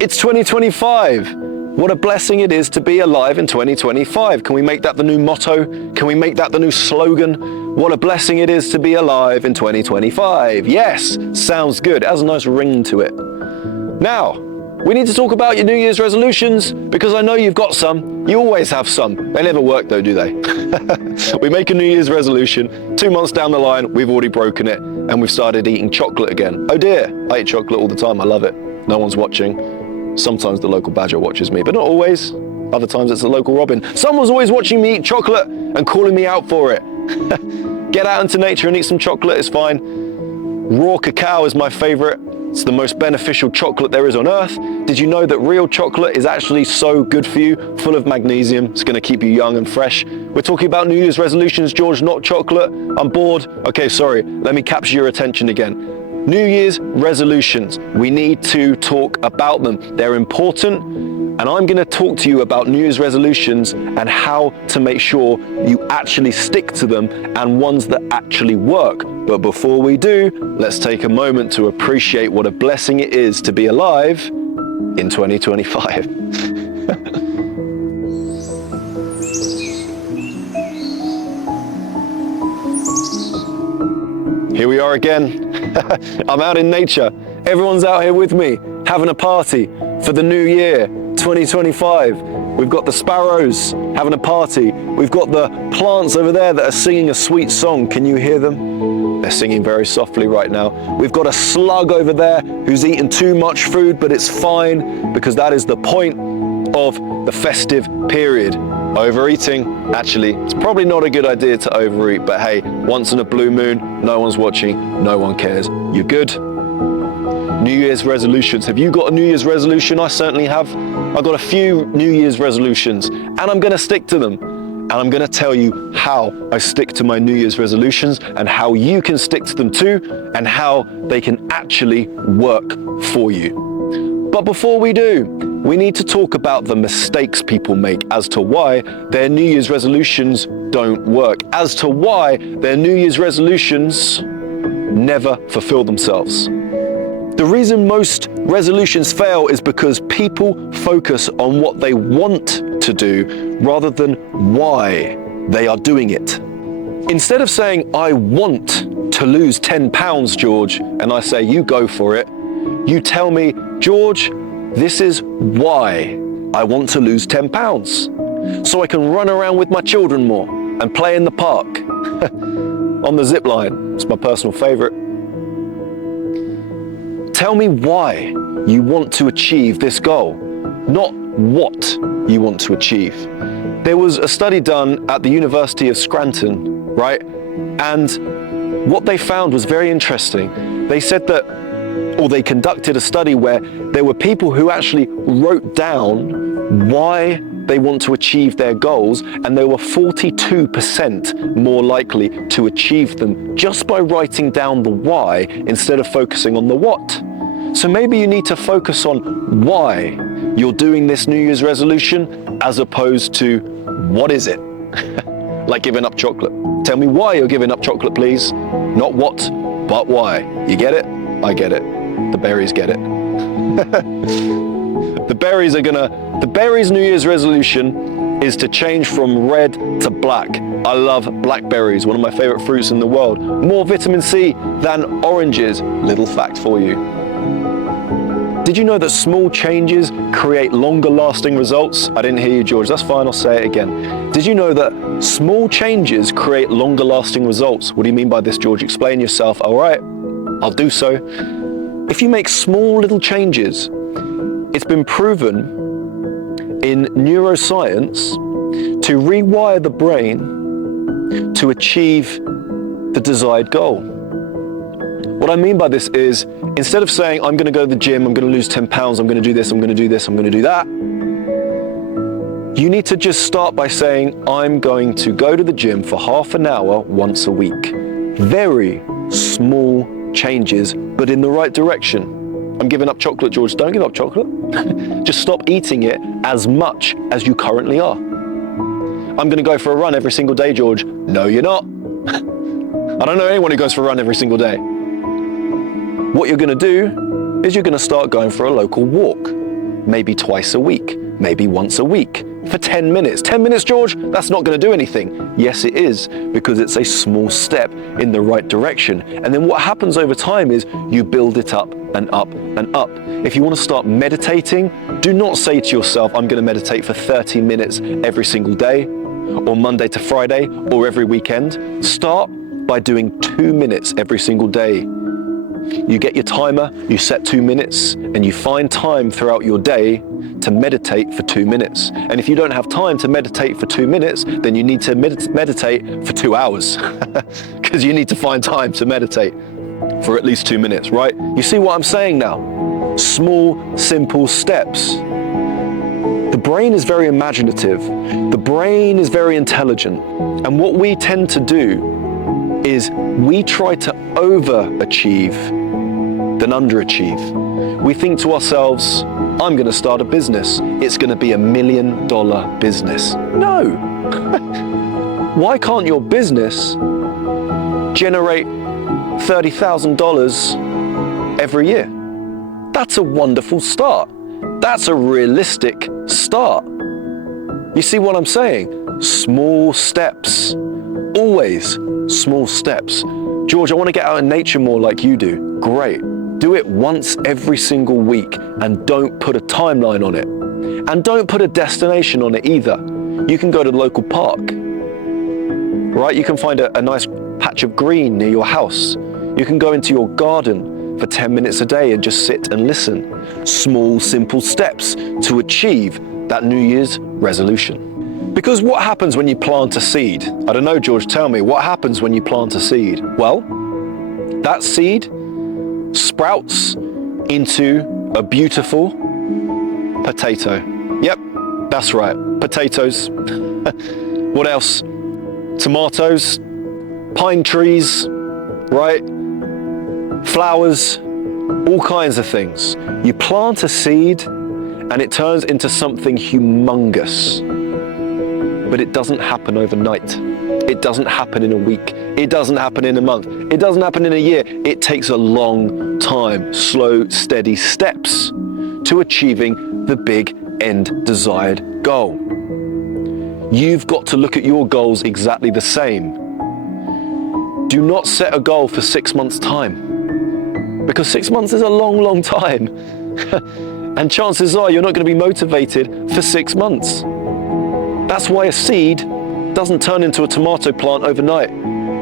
It's 2025. What a blessing it is to be alive in 2025. Can we make that the new motto? Can we make that the new slogan? What a blessing it is to be alive in 2025. Yes, sounds good. It has a nice ring to it. Now, we need to talk about your New Year's resolutions because I know you've got some. You always have some. They never work though, do they? We make a New Year's resolution. 2 months down the line, we've already broken it and we've started eating chocolate again. Oh dear, I eat chocolate all the time. I love it. No one's watching. Sometimes the local badger watches me, but not always. Other times it's the local robin. Someone's always watching me eat chocolate and calling me out for it. Get out into nature and eat some chocolate, it's fine. Raw cacao is my favorite. It's the most beneficial chocolate there is on earth. Did you know that real chocolate is actually so good for you, full of magnesium? It's gonna keep you young and fresh. We're talking about New Year's resolutions, George, not chocolate. I'm bored. Okay, sorry, let me capture your attention again. New Year's resolutions, we need to talk about them. They're important, and I'm gonna talk to you about New Year's resolutions and how to make sure you actually stick to them and ones that actually work. But before we do, let's take a moment to appreciate what a blessing it is to be alive in 2025. Here we are again. I'm out in nature. Everyone's out here with me, having a party for the new year, 2025. We've got the sparrows having a party. We've got the plants over there that are singing a sweet song. Can you hear them? They're singing very softly right now. We've got a slug over there who's eaten too much food, but it's fine because that is the point of the festive period. Overeating, actually, it's probably not a good idea to overeat, but hey, once in a blue moon, no one's watching, no one cares. You're good. New Year's resolutions. Have you got a New Year's resolution? I certainly have. I've got a few New Year's resolutions, and I'm gonna stick to them. And I'm gonna tell you how I stick to my New Year's resolutions and how you can stick to them too, and how they can actually work for you. But before we do, we need to talk about the mistakes people make as to why their New Year's resolutions don't work, as to why their New Year's resolutions never fulfill themselves. The reason most resolutions fail is because people focus on what they want to do rather than why they are doing it. Instead of saying, I want to lose 10 pounds, George, and I say, you go for it, you tell me, George, this is why I want to lose 10 pounds. So I can run around with my children more and play in the park on the zip line. It's my personal favorite. Tell me why you want to achieve this goal, not what you want to achieve. There was a study done at the University of Scranton, right? And what they found was very interesting. They said that, or they conducted a study where there were people who actually wrote down why they want to achieve their goals, and they were 42% more likely to achieve them just by writing down the why instead of focusing on the what. So maybe you need to focus on why you're doing this New Year's resolution as opposed to what is it? Like giving up chocolate. Tell me why you're giving up chocolate, please. Not what, but why. You get it? I get it. The berries get it. The berries New Year's resolution is to change from red to black. I love blackberries, one of my favorite fruits in the world. More vitamin C than oranges. Little fact for you. Did you know that small changes create longer lasting results? I didn't hear you, George. That's fine, I'll say it again. Did you know that small changes create longer lasting results? What do you mean by this, George? Explain yourself. All right, I'll do so. If you make small little changes, it's been proven in neuroscience to rewire the brain to achieve the desired goal. What I mean by this is, instead of saying, I'm going to go to the gym, I'm going to lose 10 pounds, I'm going to do this, I'm going to do this, I'm going to do that, you need to just start by saying, I'm going to go to the gym for half an hour once a week. Very small changes, but in the right direction. I'm giving up chocolate, George. Don't give up chocolate. Just stop eating it as much as you currently are. I'm going to go for a run every single day, George. No, you're not. I don't know anyone who goes for a run every single day. What you're going to do is you're going to start going for a local walk. maybe twice a week, maybe once a week, for 10 minutes. 10 minutes, George, that's not going to do anything. Yes, it is, because it's a small step in the right direction. And then what happens over time is you build it up and up and up. If you want to start meditating, do not say to yourself, I'm going to meditate for 30 minutes every single day, or Monday to Friday, or every weekend. Start by doing 2 minutes every single day. You get your timer, you set 2 minutes, and you find time throughout your day to meditate for 2 minutes. And if you don't have time to meditate for 2 minutes, then you need to meditate for 2 hours, because you need to find time to meditate for at least 2 minutes, right? You see what I'm saying now? Small, simple steps. The brain is very imaginative. The brain is very intelligent. And what we tend to do is we try to overachieve than underachieve. We think to ourselves, I'm going to start a business. It's going to be $1 million business. No. Why can't your business generate $30,000 every year? That's a wonderful start. That's a realistic start. You see what I'm saying? Small steps. Always small steps. George, I want to get out in nature more like you do. Great. Do it once every single week and don't put a timeline on it. And don't put a destination on it either. You can go to the local park, right? You can find a nice patch of green near your house. You can go into your garden for 10 minutes a day and just sit and listen. Small, simple steps to achieve that New Year's resolution. Because what happens when you plant a seed? I don't know, George, tell me, what happens when you plant a seed? Well, that seed sprouts into a beautiful potato. Yep, that's right, potatoes. What else? Tomatoes, pine trees, right? Flowers, all kinds of things. You plant a seed and it turns into something humongous. But it doesn't happen overnight. It doesn't happen in a week. It doesn't happen in a month. It doesn't happen in a year. It takes a long time, slow, steady steps to achieving the big end desired goal. You've got to look at your goals exactly the same. Do not set a goal for 6 months' time, because 6 months is a long, long time. And chances are you're not going to be motivated for 6 months. That's why a seed doesn't turn into a tomato plant overnight.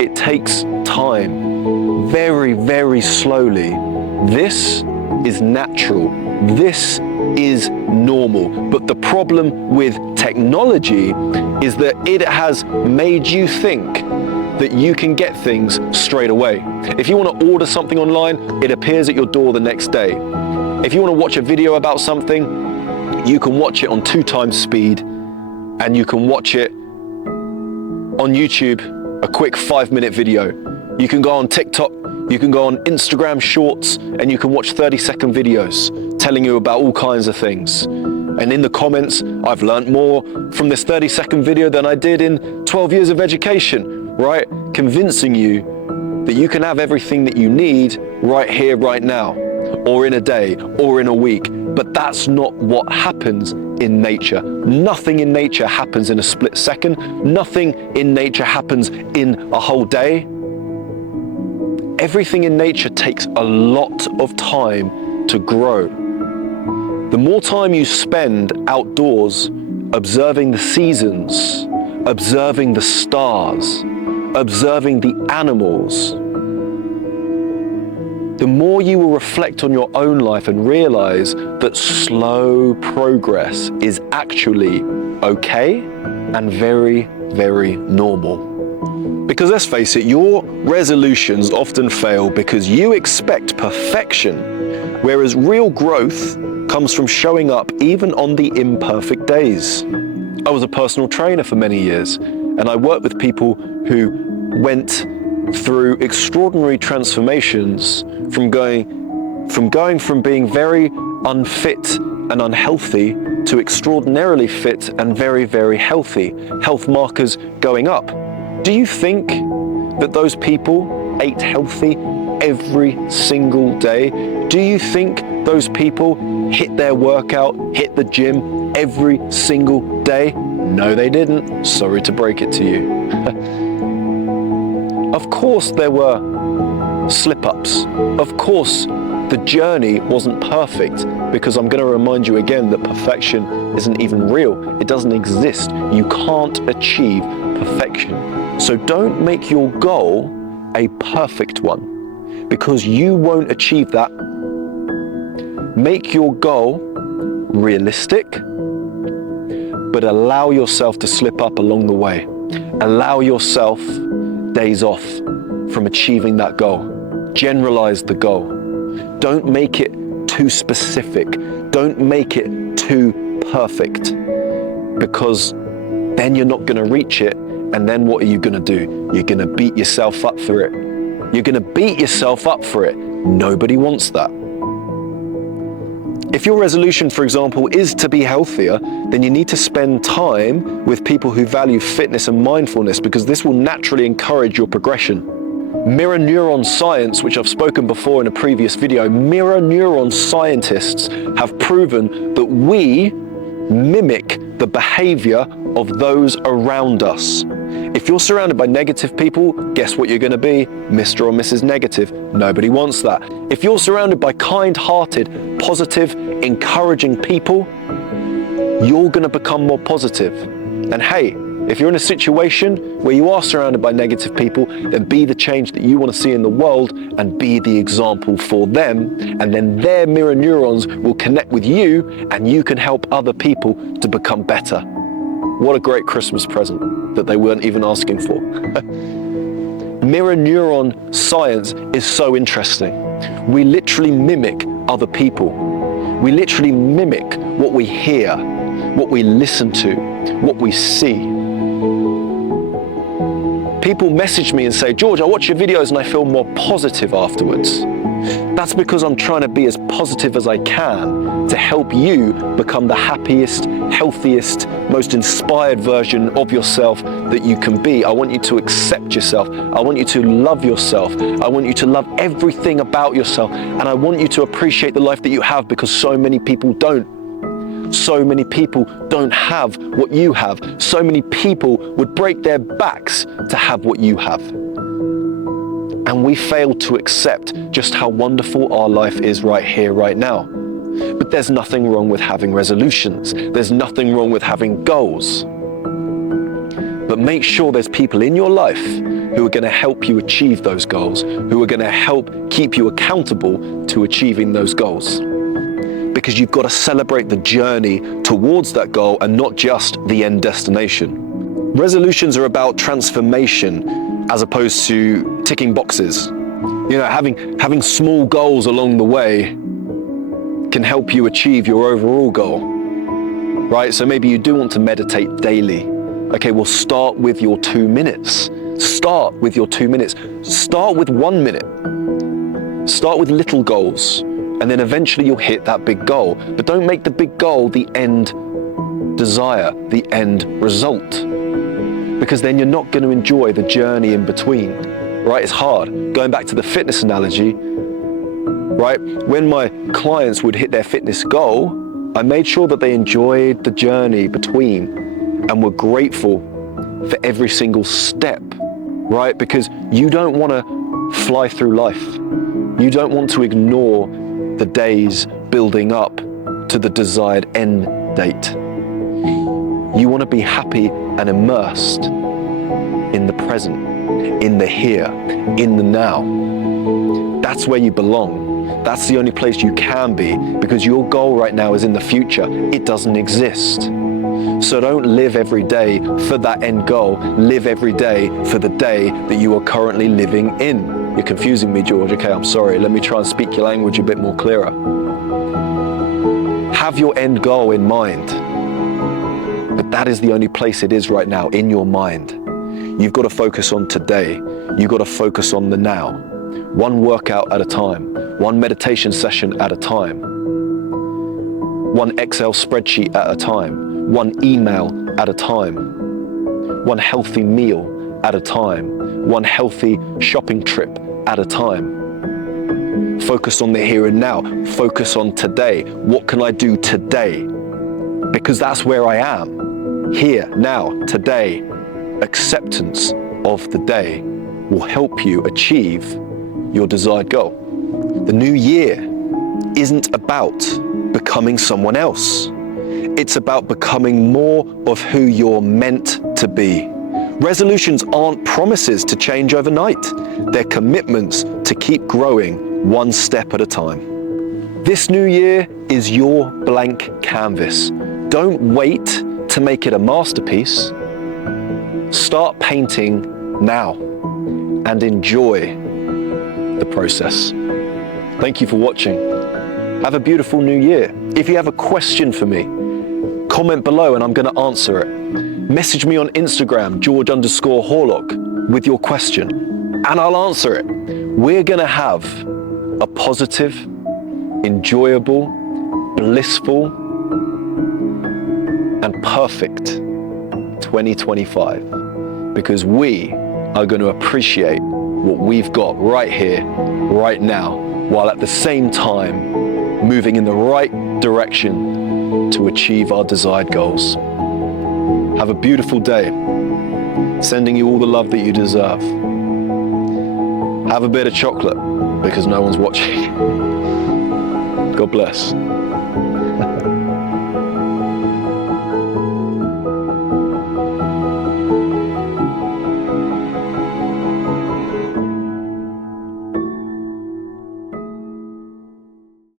It takes time, very, very slowly. This is natural. This is normal. But the problem with technology is that it has made you think that you can get things straight away. If you want to order something online, it appears at your door the next day. If you want to watch a video about something, you can watch it on 2 times speed, and you can watch it on YouTube, a quick 5-minute video. You can go on TikTok, you can go on Instagram Shorts, and you can watch 30-second videos telling you about all kinds of things. And in the comments, I've learned more from this 30-second video than I did in 12 years of education, right? Convincing you that you can have everything that you need right here, right now, or in a day, or in a week. But that's not what happens in nature. Nothing in nature happens in a split second. Nothing in nature happens in a whole day. Everything in nature takes a lot of time to grow. The more time you spend outdoors observing the seasons, observing the stars, observing the animals, the more you will reflect on your own life and realize that slow progress is actually okay and very, very normal. Because let's face it, your resolutions often fail because you expect perfection, whereas real growth comes from showing up even on the imperfect days. I was a personal trainer for many years, and I worked with people who went through extraordinary transformations from being very unfit and unhealthy to extraordinarily fit and very, very healthy, health markers going up. Do you think that those people ate healthy every single day? Do you think those people hit their workout, hit the gym every single day? No, they didn't. Sorry to break it to you. Of course there were slip-ups. Of course the journey wasn't perfect, because I'm going to remind you again that perfection isn't even real. It doesn't exist. You can't achieve perfection. So don't make your goal a perfect one, because you won't achieve that. Make your goal realistic, but allow yourself to slip up along the way. Allow yourself days off from achieving that goal. Generalize the goal. Don't make it too specific. Don't make it too perfect, because then you're not going to reach it. And then what are you going to do? You're going to beat yourself up for it. You're going to beat yourself up for it. Nobody wants that. If your resolution, for example, is to be healthier, then you need to spend time with people who value fitness and mindfulness, because this will naturally encourage your progression. Mirror neuron science, which I've spoken before in a previous video, mirror neuron scientists have proven that we mimic the behavior of those around us. If you're surrounded by negative people, guess what you're going to be? Mr. or Mrs. Negative. Nobody wants that. If you're surrounded by kind-hearted, positive, encouraging people, you're going to become more positive. And hey, if you're in a situation where you are surrounded by negative people, then be the change that you want to see in the world and be the example for them. And then their mirror neurons will connect with you, and you can help other people to become better. What a great Christmas present that they weren't even asking for. Mirror neuron science is so interesting. We literally mimic other people. We literally mimic what we hear, what we listen to, what we see. People message me and say, George, I watch your videos and I feel more positive afterwards. That's because I'm trying to be as positive as I can to help you become the happiest, healthiest, most inspired version of yourself that you can be. I want you to accept yourself. I want you to love yourself. I want you to love everything about yourself. And I want you to appreciate the life that you have, because so many people don't. So many people don't have what you have. So many people would break their backs to have what you have. And we fail to accept just how wonderful our life is right here, right now. But there's nothing wrong with having resolutions. There's nothing wrong with having goals. But make sure there's people in your life who are going to help you achieve those goals, who are going to help keep you accountable to achieving those goals. Because you've got to celebrate the journey towards that goal and not just the end destination. Resolutions are about transformation as opposed to ticking boxes. You know, having small goals along the way can help you achieve your overall goal, right? So maybe you do want to meditate daily. Okay, well, start with your 2 minutes. Start with your 2 minutes. Start with 1 minute. Start with little goals. And then eventually you'll hit that big goal. But don't make the big goal the end desire, the end result. Because then you're not going to enjoy the journey in between, right? It's hard. Going back to the fitness analogy, right? When my clients would hit their fitness goal, I made sure that they enjoyed the journey between and were grateful for every single step, right? Because you don't want to fly through life. You don't want to ignore the days building up to the desired end date. You want to be happy and immersed in the present, in the here, in the now. That's where you belong. That's the only place you can be, because your goal right now is in the future. It doesn't exist. So don't live every day for that end goal. Live every day for the day that you are currently living in. You're confusing me, George. Okay, I'm sorry. Let me try and speak your language a bit more clearer. Have your end goal in mind. But that is the only place it is right now, in your mind. You've got to focus on today. You've got to focus on the now. One workout at a time. One meditation session at a time. One Excel spreadsheet at a time. One email at a time. One healthy meal at a time. One healthy shopping trip at a time. Focus on the here and now. Focus on today. What can I do today? Because that's where I am. Here, now, today. Acceptance of the day will help you achieve your desired goal. The new year isn't about becoming someone else. It's about becoming more of who you're meant to be. Resolutions aren't promises to change overnight. They're commitments to keep growing one step at a time. This new year is your blank canvas. Don't wait to make it a masterpiece. Start painting now and enjoy the process. Thank you for watching. Have a beautiful new year. If you have a question for me, comment below and I'm going to answer it. Message me on Instagram, George_Horlock, with your question and I'll answer it. We're going to have a positive, enjoyable, blissful, and perfect 2025 because we are going to appreciate what we've got right here, right now, while at the same time moving in the right direction to achieve our desired goals. Have a beautiful day. Sending you all the love that you deserve. Have a bit of chocolate because no one's watching. God bless.